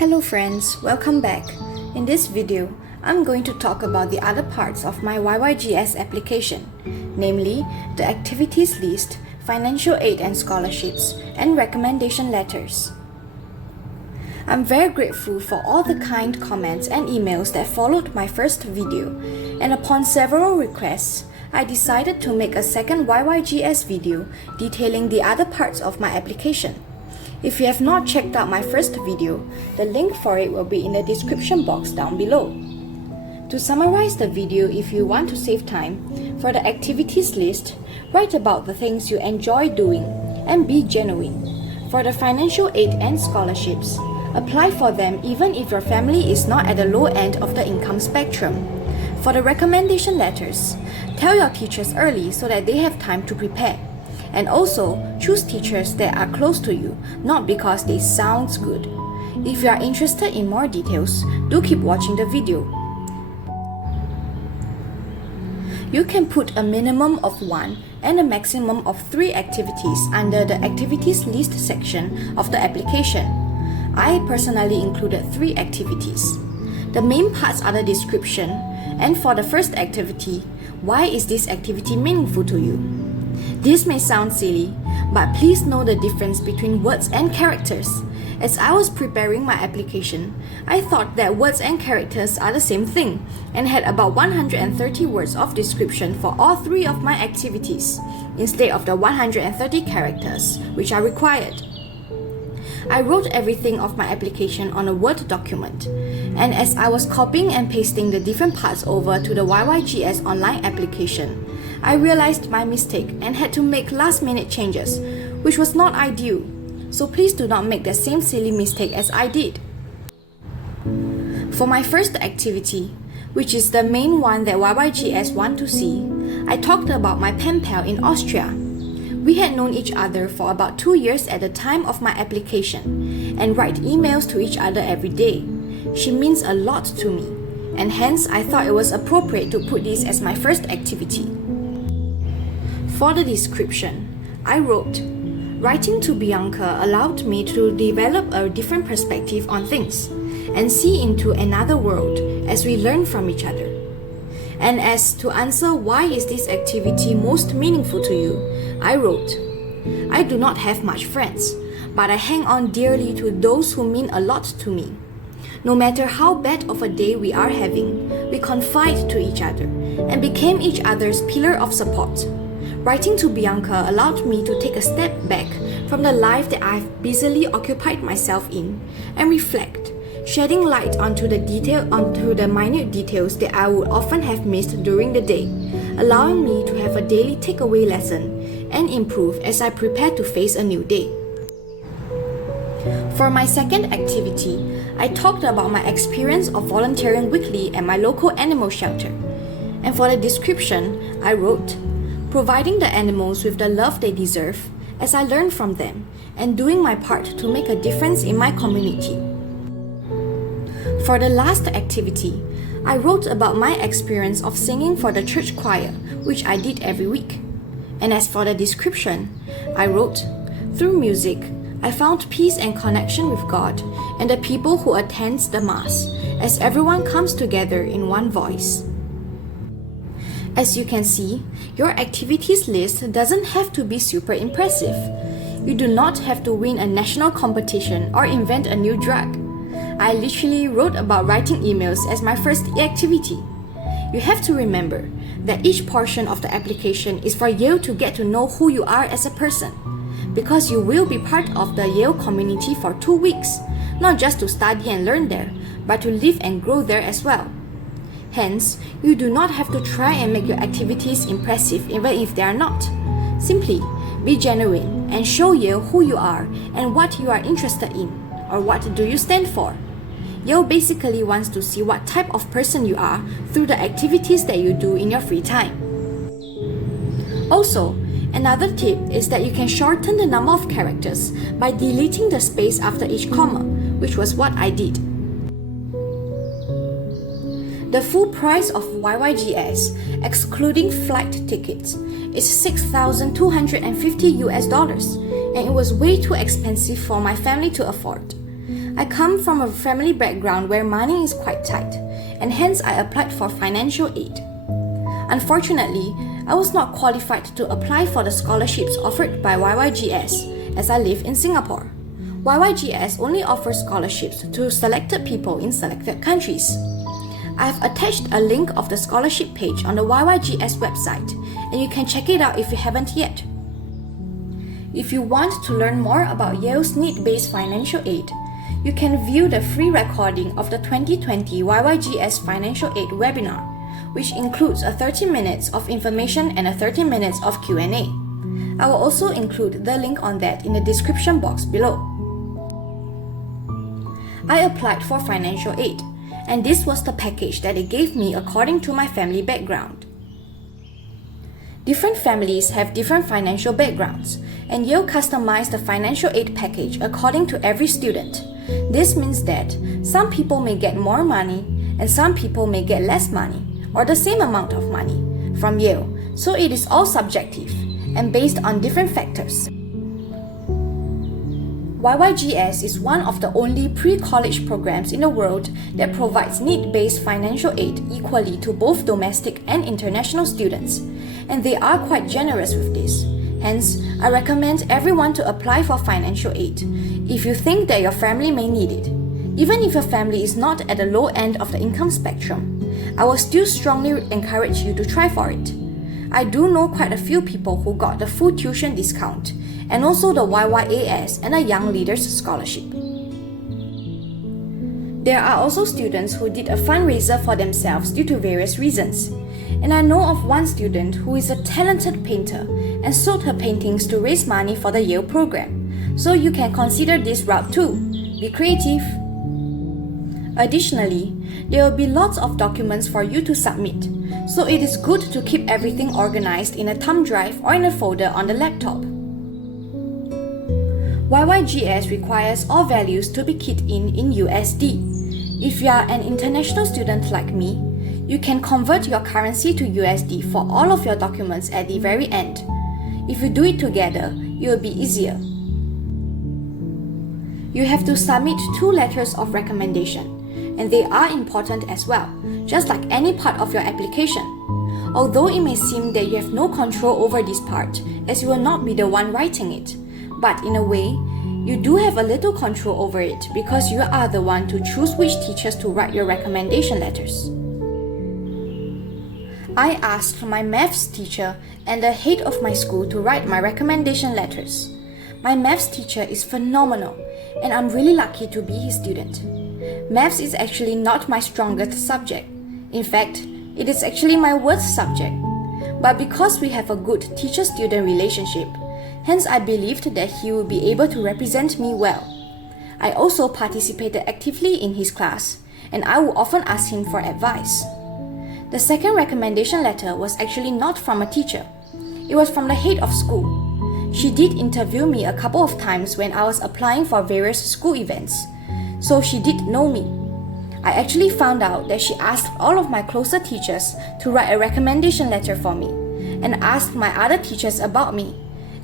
Hello friends, welcome back. In this video, I'm going to talk about the other parts of my YYGS application, namely the activities list, financial aid and scholarships, and recommendation letters. I'm very grateful for all the kind comments and emails that followed my first video, and upon several requests, I decided to make a second YYGS video detailing the other parts of my application. If you have not checked out my first video, the link for it will be in the description box down below. To summarize the video, if you want to save time, for the activities list, write about the things you enjoy doing and be genuine. For the financial aid and scholarships, apply for them even if your family is not at the low end of the income spectrum. For the recommendation letters, tell your teachers early so that they have time to prepare. And also, choose teachers that are close to you, not because they sound good. If you are interested in more details, do keep watching the video. You can put a minimum of 1 and a maximum of 3 activities under the activities list section of the application. I personally included 3 activities. The main parts are the description, and for the first activity, why is this activity meaningful to you? This may sound silly, but please know the difference between words and characters. As I was preparing my application, I thought that words and characters are the same thing and had about 130 words of description for all 3 of my activities, instead of the 130 characters which are required. I wrote everything of my application on a Word document, and as I was copying and pasting the different parts over to the YYGS online application, I realized my mistake and had to make last-minute changes, which was not ideal. So please do not make the same silly mistake as I did. For my first activity, which is the main one that YYGS want to see, I talked about my pen pal in Austria. We had known each other for about 2 years at the time of my application and write emails to each other every day. She means a lot to me, and hence I thought it was appropriate to put this as my first activity. For the description, I wrote, writing to Bianca allowed me to develop a different perspective on things and see into another world as we learn from each other. And as to answer why is this activity most meaningful to you, I wrote, I do not have much friends, but I hang on dearly to those who mean a lot to me. No matter how bad of a day we are having, we confide to each other and became each other's pillar of support. Writing to Bianca allowed me to take a step back from the life that I've busily occupied myself in and reflect, shedding light onto the minute details that I would often have missed during the day, allowing me to have a daily takeaway lesson and improve as I prepare to face a new day. For my second activity, I talked about my experience of volunteering weekly at my local animal shelter. And for the description, I wrote, providing the animals with the love they deserve as I learn from them and doing my part to make a difference in my community. For the last activity, I wrote about my experience of singing for the church choir, which I did every week. And as for the description, I wrote, through music, I found peace and connection with God and the people who attend the Mass, as everyone comes together in one voice. As you can see, your activities list doesn't have to be super impressive. You do not have to win a national competition or invent a new drug. I literally wrote about writing emails as my first activity. You have to remember that each portion of the application is for Yale to get to know who you are as a person, because you will be part of the Yale community for 2 weeks, not just to study and learn there, but to live and grow there as well. Hence, you do not have to try and make your activities impressive even if they are not. Simply, be genuine and show Yale who you are and what you are interested in, or what do you stand for. Yale basically wants to see what type of person you are through the activities that you do in your free time. Also, another tip is that you can shorten the number of characters by deleting the space after each comma, which was what I did. The full price of YYGS, excluding flight tickets, is $6,250 US, and it was way too expensive for my family to afford. I come from a family background where money is quite tight, and hence I applied for financial aid. Unfortunately, I was not qualified to apply for the scholarships offered by YYGS as I live in Singapore. YYGS only offers scholarships to selected people in selected countries. I have attached a link of the scholarship page on the YYGS website, and you can check it out if you haven't yet. If you want to learn more about Yale's need-based financial aid, you can view the free recording of the 2020 YYGS Financial Aid webinar, which includes a 30 minutes of information and a 30 minutes of Q&A. I will also include the link on that in the description box below. I applied for financial aid, and this was the package that they gave me according to my family background. Different families have different financial backgrounds, and Yale customized the financial aid package according to every student. This means that some people may get more money, and some people may get less money, or the same amount of money, from Yale, so it is all subjective, and based on different factors. YYGS is one of the only pre-college programs in the world that provides need-based financial aid equally to both domestic and international students, and they are quite generous with this. Hence, I recommend everyone to apply for financial aid if you think that your family may need it. Even if your family is not at the low end of the income spectrum, I will still strongly encourage you to try for it. I do know quite a few people who got the full tuition discount, and also the YYAS and a Young Leaders Scholarship. There are also students who did a fundraiser for themselves due to various reasons, and I know of one student who is a talented painter and sold her paintings to raise money for the Yale program, so you can consider this route too. Be creative. Additionally, there will be lots of documents for you to submit, so it is good to keep everything organized in a thumb drive or in a folder on the laptop. YYGS requires all values to be keyed in USD. If you are an international student like me, you can convert your currency to USD for all of your documents at the very end. If you do it together, it will be easier. You have to submit 2 letters of recommendation, and they are important as well, just like any part of your application. Although it may seem that you have no control over this part, as you will not be the one writing it, but in a way, you do have a little control over it because you are the one to choose which teachers to write your recommendation letters. I asked my maths teacher and the head of my school to write my recommendation letters. My maths teacher is phenomenal, and I'm really lucky to be his student. Maths is actually not my strongest subject. In fact, it is actually my worst subject. But because we have a good teacher-student relationship, hence I believed that he would be able to represent me well. I also participated actively in his class, and I would often ask him for advice. The second recommendation letter was actually not from a teacher. It was from the head of school. She did interview me a couple of times when I was applying for various school events, so she did know me. I actually found out that she asked all of my closer teachers to write a recommendation letter for me, and asked my other teachers about me,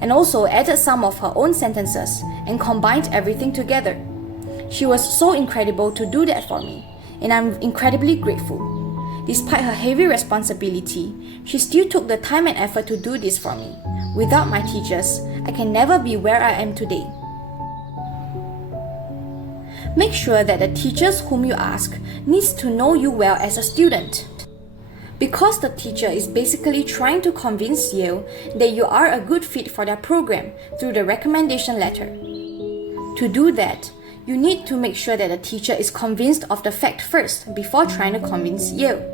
and also added some of her own sentences and combined everything together. She was so incredible to do that for me, and I'm incredibly grateful. Despite her heavy responsibility, she still took the time and effort to do this for me. Without my teachers, I can never be where I am today. Make sure that the teachers whom you ask needs to know you well as a student. Because the teacher is basically trying to convince Yale that you are a good fit for their program through the recommendation letter. To do that, you need to make sure that the teacher is convinced of the fact first before trying to convince Yale.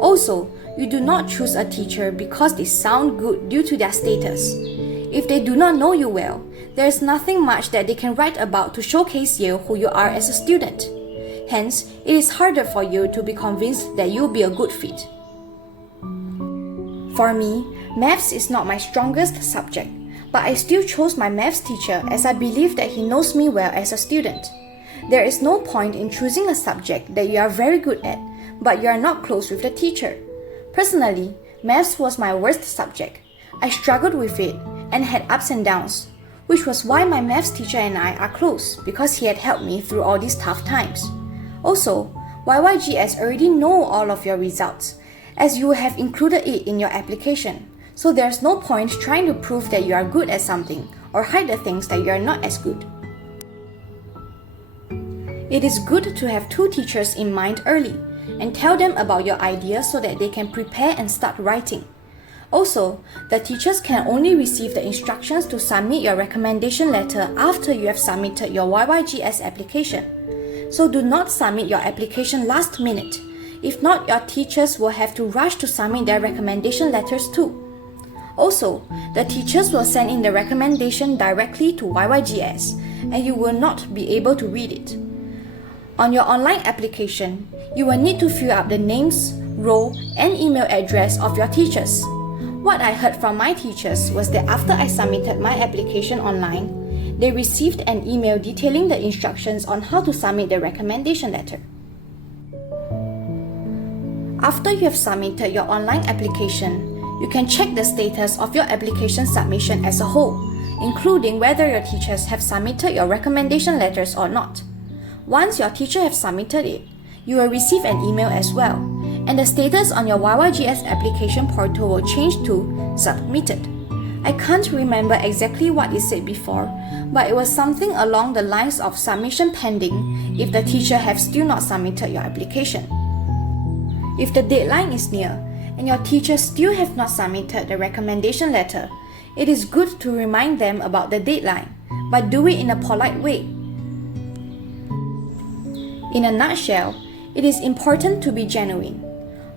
Also, you do not choose a teacher because they sound good due to their status. If they do not know you well, there is nothing much that they can write about to showcase Yale who you are as a student. Hence, it is harder for you to be convinced that you'll be a good fit. For me, maths is not my strongest subject, but I still chose my maths teacher as I believe that he knows me well as a student. There is no point in choosing a subject that you are very good at, but you are not close with the teacher. Personally, maths was my worst subject. I struggled with it and had ups and downs. which was why my maths teacher and I are close because he had helped me through all these tough times. Also, YYGS already know all of your results, as you have included it in your application, so there's no point trying to prove that you are good at something or hide the things that you are not as good. It is good to have two teachers in mind early and tell them about your ideas so that they can prepare and start writing. Also, the teachers can only receive the instructions to submit your recommendation letter after you have submitted your YYGS application. So do not submit your application last minute. If not, your teachers will have to rush to submit their recommendation letters too. Also, the teachers will send in the recommendation directly to YYGS, and you will not be able to read it. On your online application, you will need to fill up the names, role, and email address of your teachers. What I heard from my teachers was that after I submitted my application online, they received an email detailing the instructions on how to submit the recommendation letter. After you have submitted your online application, you can check the status of your application submission as a whole, including whether your teachers have submitted your recommendation letters or not. Once your teacher has submitted it, you will receive an email as well, and the status on your YYGS application portal will change to submitted. I can't remember exactly what it said before, but it was something along the lines of submission pending if the teacher have still not submitted your application. If the deadline is near and your teachers still have not submitted the recommendation letter, it is good to remind them about the deadline, but do it in a polite way. In a nutshell, it is important to be genuine.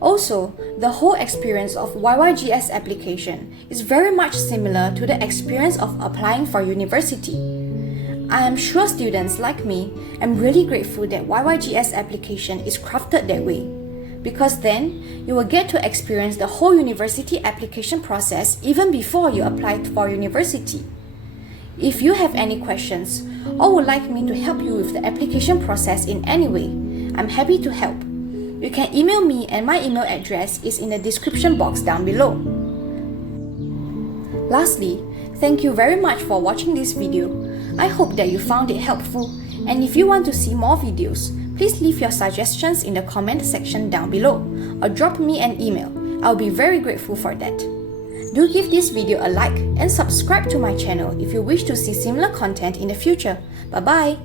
Also, the whole experience of YYGS application is very much similar to the experience of applying for university. I am sure students like me am really grateful that YYGS application is crafted that way, because then you will get to experience the whole university application process even before you apply for university. If you have any questions or would like me to help you with the application process in any way, I'm happy to help. You can email me and my email address is in the description box down below. Lastly, thank you very much for watching this video. I hope that you found it helpful, and if you want to see more videos, please leave your suggestions in the comment section down below or drop me an email. I'll be very grateful for that. Do give this video a like and subscribe to my channel if you wish to see similar content in the future. Bye bye!